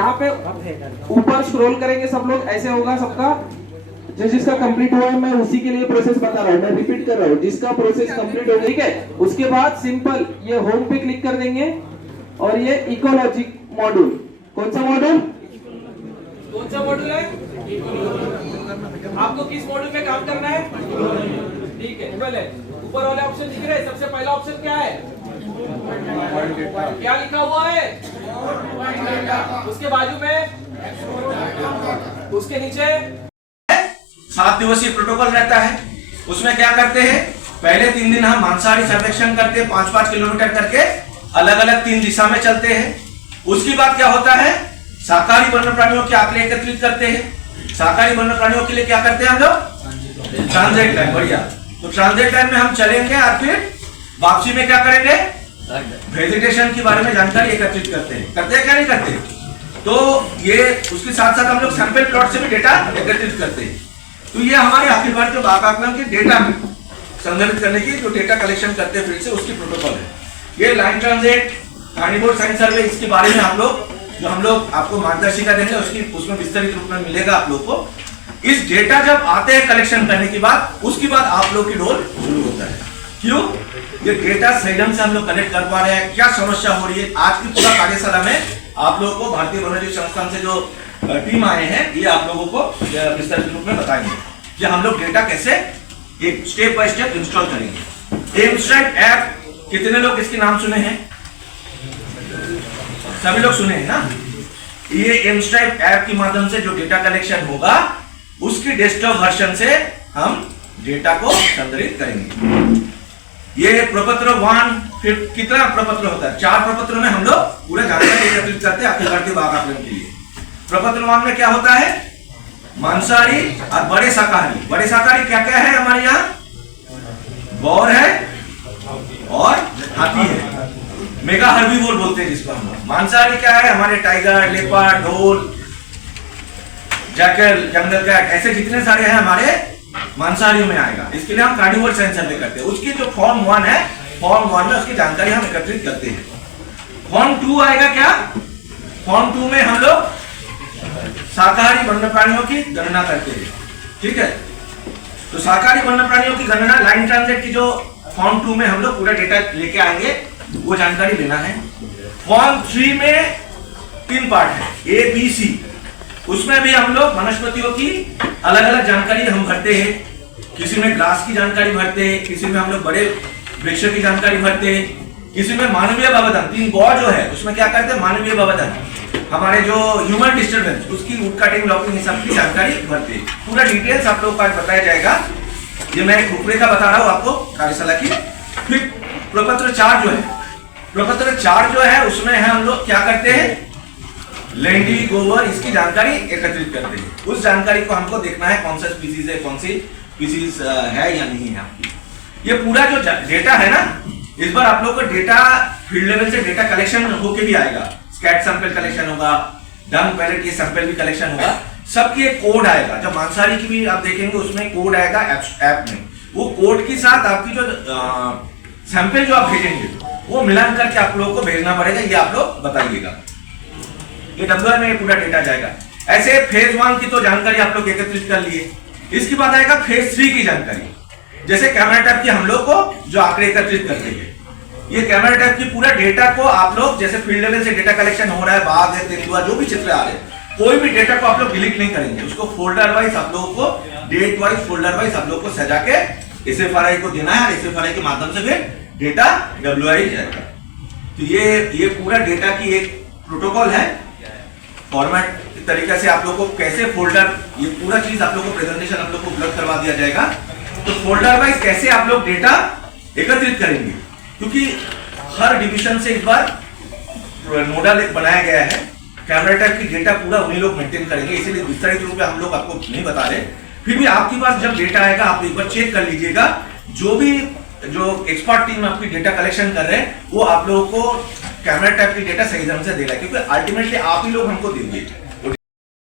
यहाँ पे ऊपर स्क्रॉल करेंगे सब लोग, ऐसे होगा सबका। जिसका कंप्लीट हुआ है मैं उसी के लिए प्रोसेस बता रहा हूँ, मैं रिपीट कर रहा हूँ, जिसका प्रोसेस कंप्लीट हो गया, ठीक है। उसके बाद सिंपल ये होम पे क्लिक कर देंगे और ये इकोलॉजी मॉड्यूल, कौन सा मॉड्यूल, कौन सा मॉड्यूल है, आपको किस मॉड्यूल में काम करना है, ठीक है। पहले ऊपर वाले ऑप्शन दिख रहे हैं, सबसे पहला ऑप्शन क्या है, क्या लिखा हुआ है, उसके बाजू में, उसके नीचे 7 दिवसीय प्रोटोकॉल रहता है। उसमें क्या करते हैं, पहले 3 दिन हम मांसाहारी सर्वेक्षण करते हैं, 5-5 किलोमीटर करके अलग अलग 3 दिशा में चलते हैं। उसके बाद क्या होता है, शाकाहारी वन्य प्राणियों के आंकड़े एकत्रित करते हैं। शाकाहारी वन्य प्राणियों के लिए क्या करते हैं हम लोग, ट्रांजिट टाइम, बढ़िया। तो ट्रांजिट टाइम में हम चलेंगे और फिर वापसी में क्या करेंगे, वेजिटेशन के बारे में जानकारी एकत्रित करते हैं क्या नहीं करते। तो ये उसके साथ साथ हम लोग सैंपल प्लॉट से भी डेटा एकत्रित करते हैं। तो ये हमारे अखिल भारतीय बाघ आकलन के डेटा संग्रहित करने की जो डेटा कलेक्शन करते हैं फील्ड से, उसकी प्रोटोकॉल है। ये लाइन ट्रांजिट, कार्निवोर साइंस सर्वे, इसके बारे में हम लोग आपको मार्गदर्शिका देंगे, उसमें विस्तारित रूप में मिलेगा आप लोग को। इस डेटा जब आते हैं कलेक्शन करने के बाद, उसके बाद आप लोग की रोल शुरू होता है। क्यों, ये डेटा सही ढंग से हम लोग कलेक्ट कर पा रहे हैं, क्या समस्या हो रही है। आज की पूरा कार्यशाला में आप लोगों को भारतीय वन्यजीव संस्थान से जो टीम आए हैं, ये आप लोगों को विस्तारित रूप में बताएंगे कि हम लोग डेटा कैसे एक स्टेप बाय स्टेप इंस्टॉल करेंगे। एमस्ट्रैक्ट ऐप, कितने लोग इसके नाम सुने हैं, सभी लोग सुने हैं ना। ये एमस्ट्रैक्ट ऐप के माध्यम से जो डेटा कलेक्शन होगा, उसकी डेस्कटॉप वर्जन से हम डेटा को संग्रहित करेंगे। ये प्रपत्र 1, फिर कितना प्रपत्र होता है, 4 प्रपत्रों में हम लोग पूरा जानकारी एकत्रित करते हैं अखिल भारतीय बाघ आकलन के लिए। प्रपत्र 1 में क्या होता है, मांसाहारी और बड़े शाकाहारी। बड़े शाकाहारी क्या क्या है हमारे यहाँ, गौर है और हाथी है, मेगा हर्बीवोर बोलते हैं जिसको हम लोग। मांसाहारी क्या है, हमारे टाइगर, लेपर्ड, ढोल, जैकल, जंगल कैट, ऐसे जितने सारे हैं हमारे मांसाहारियों में आएगा। इसके लिए हम कार्निवोर साइंस सर्वे करते हैं। उसकी जो फॉर्म 1 है, फॉर्म 1 में उसकी जानकारी हम एकत्रित करते हैं। फॉर्म 2 आएगा क्या, फॉर्म 2 में हम लोग शाकाहारी वन्य प्राणियों की गणना करते हैं, ठीक है। तो शाकाहारी वन्य प्राणियों की गणना लाइन ट्रांजिट की जो फॉर्म 2 में हम लोग पूरा डेटा लेके आएंगे, वो जानकारी लेना है। फॉर्म 3 में 3 पार्ट है, A, B, C। उसमें भी हम लोग वनस्पतियों की अलग अलग जानकारी हम भरते हैं। किसी में ग्रास की जानकारी भरते हैं, किसी में हम लोग बड़े वृक्ष की जानकारी भरते हैं, किसी में मानवीय व्यवधान, 3 गौ जो है उसमें क्या करते हैं, मानवीय व्यवधान, हमारे जो ह्यूमन डिस्टर्बेंस, उसकी वुड कटिंग, लॉकिंग, ये सब की जानकारी भरते हैं। पूरा डिटेल्स आप लोगों को आज बताया जाएगा। ये मैं एक रूपरेखा बता रहा हूँ आपको कार्यशाला की। फिर प्रपत्र 4 जो है, प्रपत्र 4 जो है उसमें है हम लोग क्या करते हैं, लेंडी, गोबर, इसकी जानकारी एकत्रित करते हैं। उस जानकारी को हमको देखना है कौन सा स्पीसीज है, कौन सी स्पीसीज है या नहीं है आपकी। ये पूरा जो डेटा है ना, इस बार आप लोग को डेटा फील्ड लेवल से डेटा कलेक्शन होके भी आएगा। स्कैट सैंपल कलेक्शन होगा, डंग पैलेट के सैंपल भी कलेक्शन होगा, सबकी एक कोड आएगा। जब मांसाहारी की भी आप देखेंगे उसमें कोड आएगा ऐप में। वो कोड के साथ आपकी जो सैंपल जो आप भेजेंगे वो मिलान करके आप लोगों को भेजना पड़ेगा, ये आप लोग बताइएगा। ये WI में पूरा डेटा जाएगा। ऐसे फेज 1 की तो जानकारी आप लोग एकत्रित कर लिए। इसके बाद आएगा फेज 3 की जानकारी। जैसे कैमरा टैप की हम लोग को जो आंकड़े एकत्रित करते हैं, ये कैमरा टैप की पूरा डेटा को आप लोग, जैसे फील्ड लेवल से डेटा कलेक्शन हो रहा है, बाघ है, तेंदुआ, जो भी चित्र आ रहे हैं, कोई भी डेटा को आप लोग डिलीट नहीं करेंगे। उसको फोल्डर वाइज आप लोगों को, डेट वाइज, फोल्डर वाइज आप लोग को सजा के SFRI को देना है और SFRI के माध्यम से फिर डेटा WI जाएगा। तो ये पूरा डेटा की एक प्रोटोकॉल है, फॉर्मेट तरीके से आप लोग को कैसे फोल्डर, ये पूरा चीज आप लोग को प्रेजेंटेशन आप लोग को उपलब्ध करवा दिया जाएगा। तो फोल्डर वाइज कैसे आप लोग डेटा एकत्रित करेंगे, क्योंकि हर डिवीजन से इस बार नोडल एक बनाया गया है। कैमरा टैप की डेटा पूरा उन्हीं लोग मेंटेन करेंगे, इसीलिए विस्तारित रूप में हम लोग आपको नहीं बता रहे। फिर भी आपके पास जब डेटा आएगा आप एक बार चेक कर लीजिएगा। जो एक्सपर्ट टीम आपकी डेटा कलेक्शन कर रहे हैं वो आप लोगों को कैमरा टैप की डेटा सही ढंग से देगा, क्योंकि अल्टीमेटली आप ही लोग हमको देंगे।